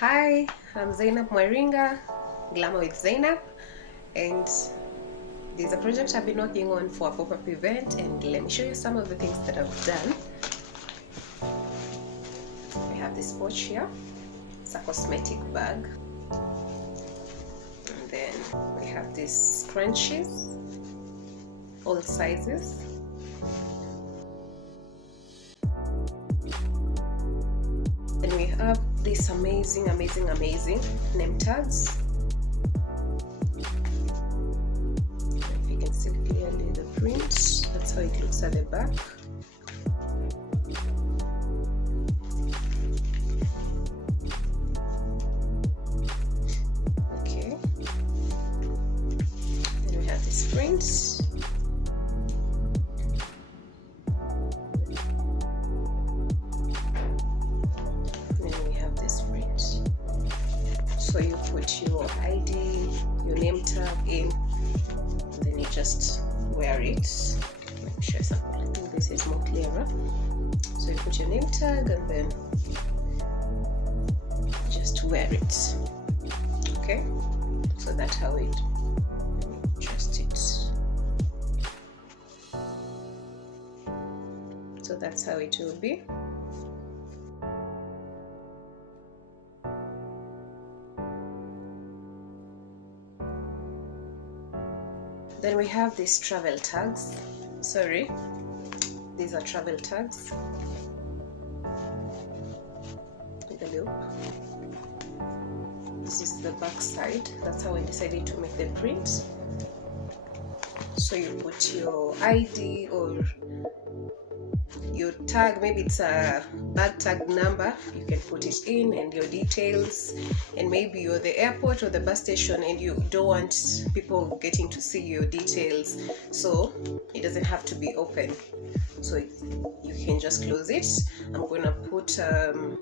Hi, I'm Zainab Mwaringa, Glamour with Zainab, and there's a project I've been working on for a pop-up event, and let me show you some of the things that I've done. We have this pouch here. It's a cosmetic bag. And then we have these scrunchies, all sizes. Then we have these amazing name tags. If you can see clearly the print, that's how it looks at the back. Okay. Then we have this print. So you put your ID, your name tag in, and then you just wear it. Let me show you something. I think this is more clearer. So you put your name tag and then just wear it. Okay? So that's how it, adjust it. So that's how it will be. Then we have these travel tags. Sorry, these are travel tags with a loop. This is the back side. That's how I decided to make the print. So you put your ID or your tag, maybe it's a bag tag number, you can put it in, and your details, and maybe you're the airport or the bus station and you don't want people getting to see your details, so it doesn't have to be open, so you can just close it. I'm gonna put I'm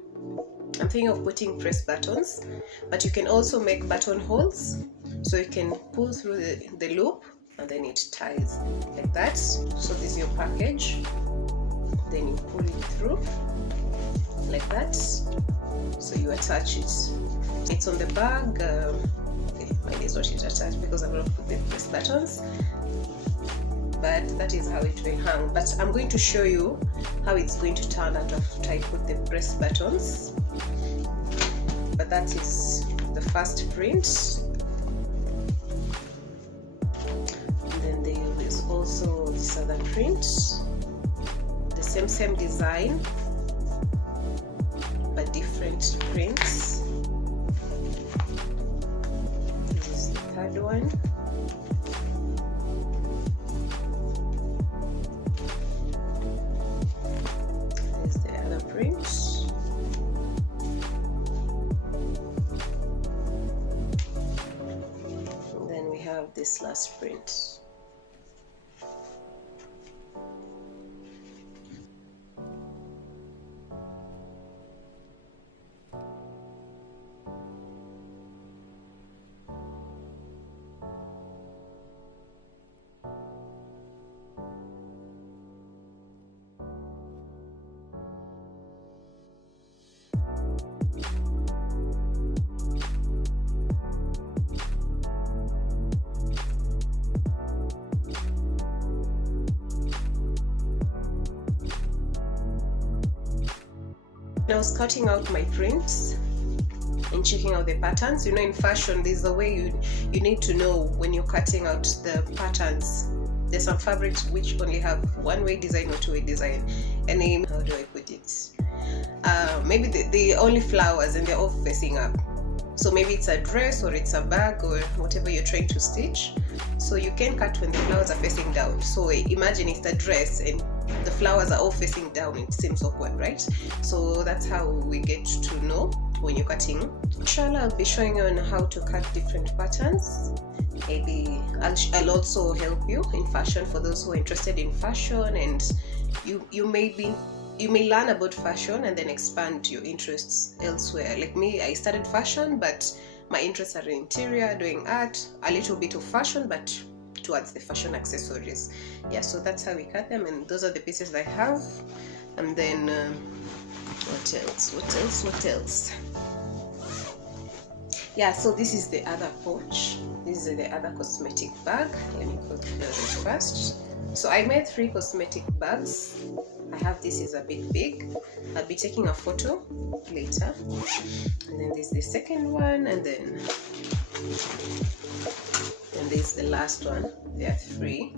thinking of putting press buttons, but you can also make buttonholes, so you can pull through the loop and then it ties like that. So this is your package. Then you pull it through like that, so you attach it. It's on the bag. Mine is not attached because I've not put the press buttons, but that is how it will hang. But I'm going to show you how it's going to turn out after I put the press buttons. But that is the first print. And then there is also this other print. Same design but different prints. This is the third one. This is the other print. And then we have this last print. I was cutting out my prints and checking out the patterns. You know, in fashion, there's a way you need to know when you're cutting out the patterns. There's some fabrics which only have one-way design or two-way design. And then, how do I put it? Maybe they're only flowers and they're all facing up. So maybe it's a dress or it's a bag or whatever you're trying to stitch. So you can cut when the flowers are facing down. So imagine it's a dress and the flowers are all facing down. It seems awkward, right? So that's how we get to know when you're cutting. Inshallah, I'll be showing you on how to cut different patterns. Maybe I'll also help you in fashion for those who are interested in fashion, and you may learn about fashion and then expand your interests elsewhere. Like me, I studied fashion, but my interests are in interior, doing art, a little bit of fashion, but towards the fashion accessories. Yeah, so that's how we cut them, and those are the pieces I have. And then what else? Yeah, so this is the other pouch. This is the other cosmetic bag. Let me close it first. So I made 3 cosmetic bags. I have this is a bit big. I'll be taking a photo later. And then there's the second one, and there's the last one. There are 3.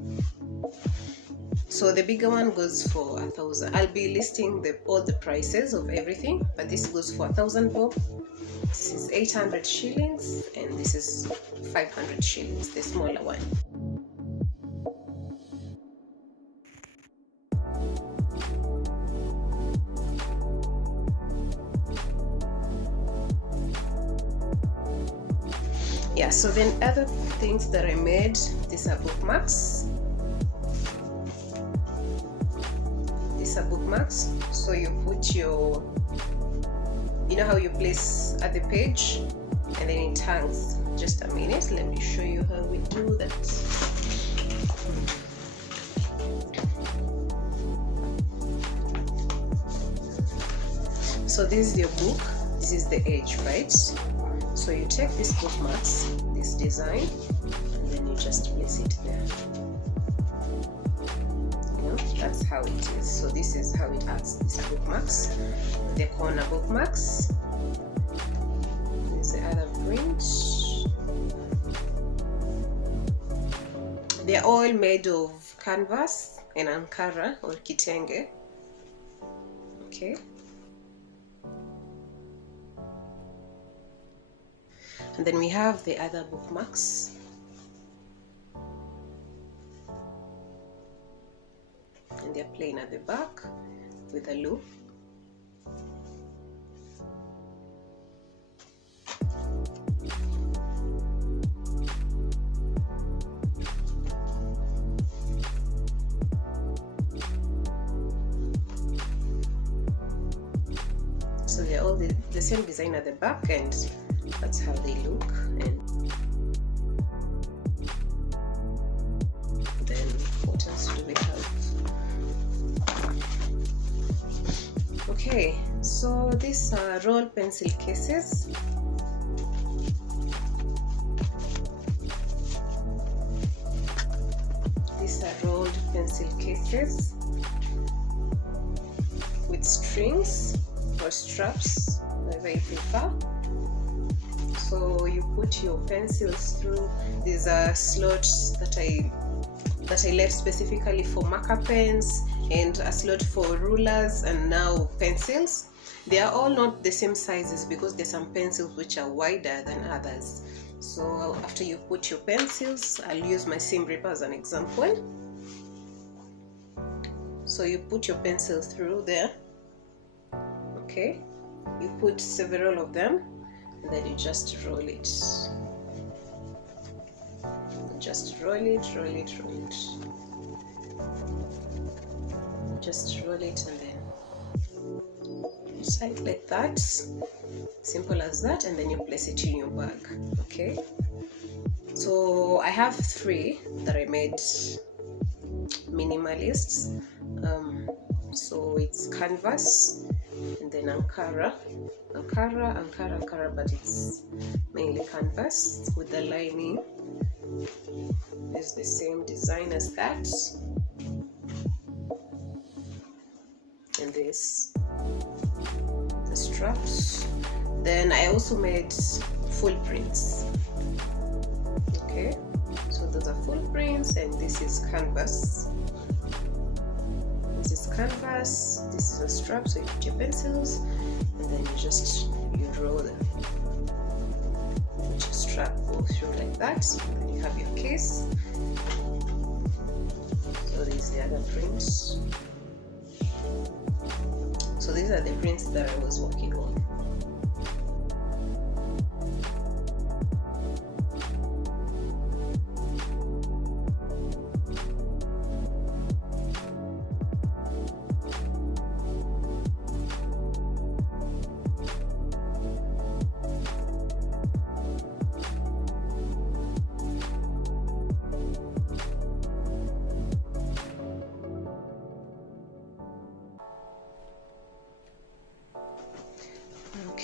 So the bigger one goes for 1,000. I'll be listing all the prices of everything, but this goes for 1,000 bob. This is 800 shillings, and this is 500 shillings, the smaller one. Yeah, so then other things that I made, these are bookmarks. These are bookmarks. So you put your, you know how you place at the page and then it hangs. Just a minute, let me show you how we do that. So this is your book, this is the edge, right? So you take these bookmarks, this design, and then you just place it there. You know, that's how it is. So this is how it acts, these bookmarks, the corner bookmarks. There's the other print. They're all made of canvas and ankara or kitenge. Okay. And then we have the other bookmarks. And they're plain at the back with a loop. So they're all the same design at the back, and that's how they look. And then what else do we have? Okay, so these are roll pencil cases. These are rolled pencil cases with strings or straps, whatever you prefer. So you put your pencils through. These are slots that I left specifically for marker pens, and a slot for rulers, and now pencils. They are all not the same sizes because there's some pencils which are wider than others. So after you put your pencils, I'll use my seam ripper as an example. So you put your pencil through there. Okay, you put several of them, and then you just roll it. Just roll it, roll it, roll it. Just roll it, and then you tie it like that. Simple as that, and then you place it in your bag. Okay, so I have 3 that I made minimalists. So it's canvas, and then ankara, but it's mainly canvas with the lining. It's the same design as that, and this the straps. Then I also made full prints. Okay, so those are full prints, and this is canvas. This is canvas, this is a strap, so you put your pencils, and then you draw them. Put your strap go through like that, and then you have your case. So these are the other prints. So these are the prints that I was working on.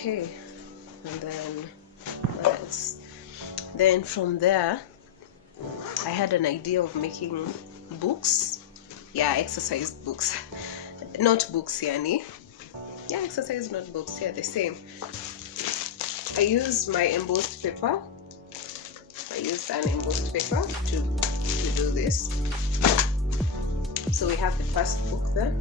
Okay, and then else. Then from there, I had an idea of making books. Yeah, exercise books. Notebooks, yani. Yeah, exercise notebooks. Yeah, the same. I used my embossed paper. I used an embossed paper to do this. So we have the first book there.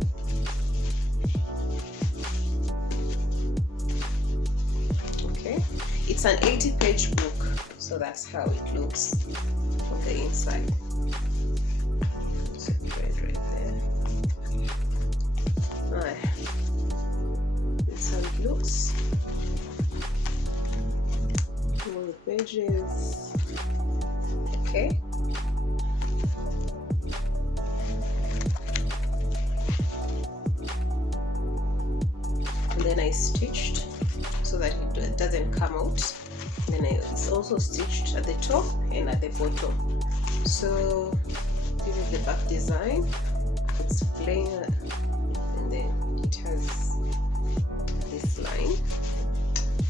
Okay, it's an 80-page book, so that's how it looks on the inside. It's a thread right there. Alright, that's how it looks. All the pages. Okay. And then I stitched so that it doesn't come out. And then it's also stitched at the top and at the bottom. So this is the back design. It's plain, and then it has this line.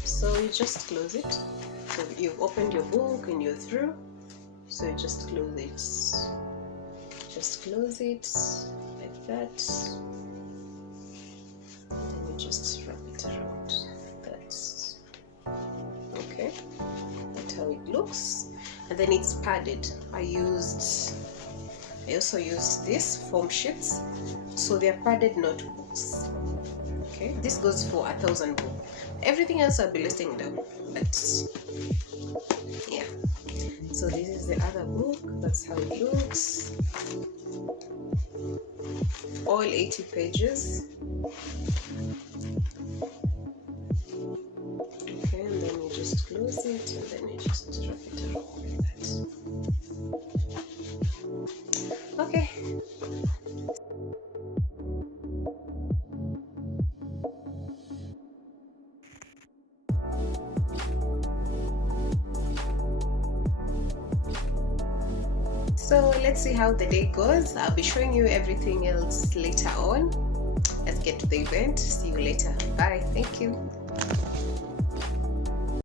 So you just close it. So you've opened your book and you're through. So you just close it. Just close it like that. And then you just wrap it around. That's okay. That's how it looks. And then it's padded. I also used this foam sheets. So they're padded notebooks. Okay, this goes for 1,000 books. Everything else I'll be listing down, but yeah. So this is the other book. That's how it looks. All 80 pages. Okay, and then you just close it, and then you just wrap it around like that. Okay. So let's see how the day goes. I'll be showing you everything else later on. Let's get to the event. See you later. Bye. Thank you.